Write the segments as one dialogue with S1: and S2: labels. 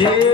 S1: যে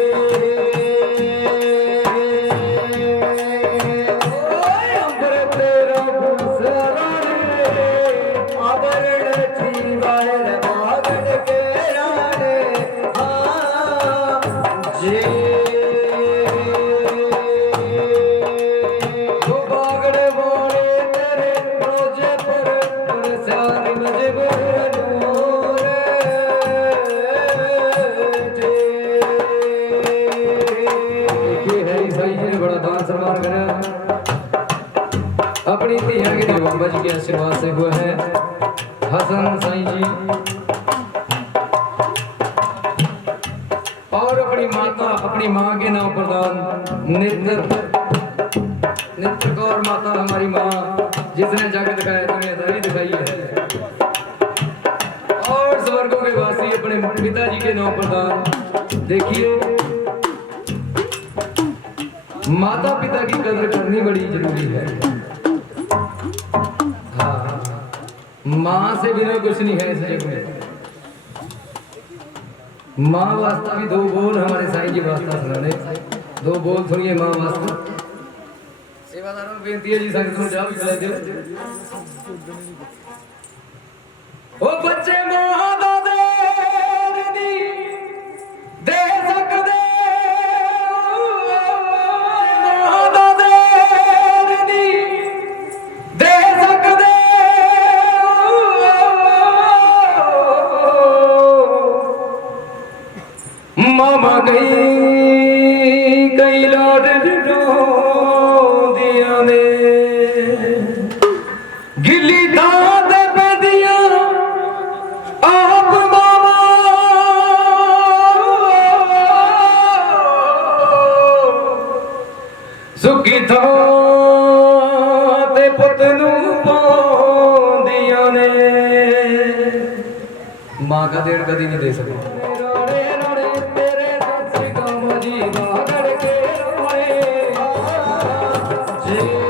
S1: बाबा के आशीर्वाद से हुआ है। हसन साईं जी। और अपनी माता, अपनी माँ के नाम प्रदान नित्र नित्र कौर माता हमारी माँ, जिसने जग दिखाया तुम्हें सारी दिखाई है। और स्वर्गों के वासी अपने पिताजी के नाम प्रदान देखिए माता पिता की कदर करनी बड़ी ज़रूरी हाँ। माँ से बिना कुछ नहीं है इस जग में माँ वास्ता भी दो बोल हमारे साईं जी वास्ता सुनाने। दो बोल सुनिए माँ वास्ता। सेवादारों बेनती है जी, संगत में जाओ चले जाओ ਮਾਮਾ ਗਈ, ਕਈ ਲਾਡ ਡੋਂਦੀਆਂ ਨੇ। ਗਿੱਲੀ ਥਾਂ ਤੇ ਪੈਂਦੀਆਂ, ਆਪ ਮਾਮਾ ਸੁੱਕੀ ਥਾਂ ਤੇ ਪੁੱਤ ਨੂੰ ਪਾਉਂਦੀਆਂ ਨੇ। ਮਾਂ ਦਾ ਦੇਣ ਕਦੀ ਨਹੀਂ ਦੇ ਸਕਦੀ। 谢。